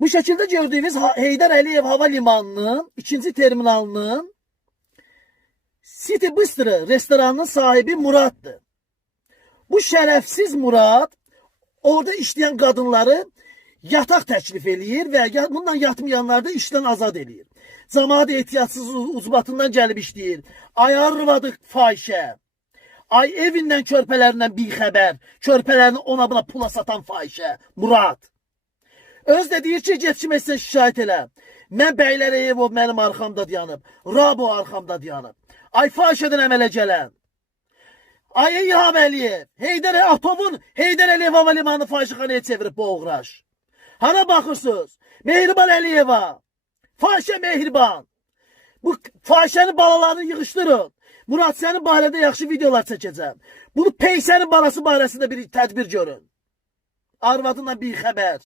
Bu şekilde gördüğünüz Heydər Əliyev Hava Limanı'nın 2. terminalının City Bistro restoranının sahibi Murad'dır. Bu şerefsiz Murad orada işleyen kadınları yatak teklif eləyir və bundan yatmayanları da işten azad eləyir. Cəmaət ehtiyatsız ucbatından gəlib işləyir. Ay arvadıq fahişə. Ay evindən körpələrindən bir xəbər. Körpələrini ona buna pula satan fahişə. Murad. Öz də deyir ki, get kimsə şikayət elə. Mən Bəylərəyevov mənim arxamda dayanıb. Rabo arxamda dayanıb. Ay fahişədən əmələ gələn. Ay İlham Əliyev. Heydər Atovun Heydər Əliyev Hava Limanı fahişəxanaya çevirib bu oğraş. Hana baxırsınız? Mehriban Əliyeva. Fahişə Mehriban. Bu fahişənin balalarını yığışdırın. Murad sənin barədə yaxşı videolar çəkəcəm. Bunu Peysənin balası barəsində bir tədbir görün. Arvadından bir xəbər.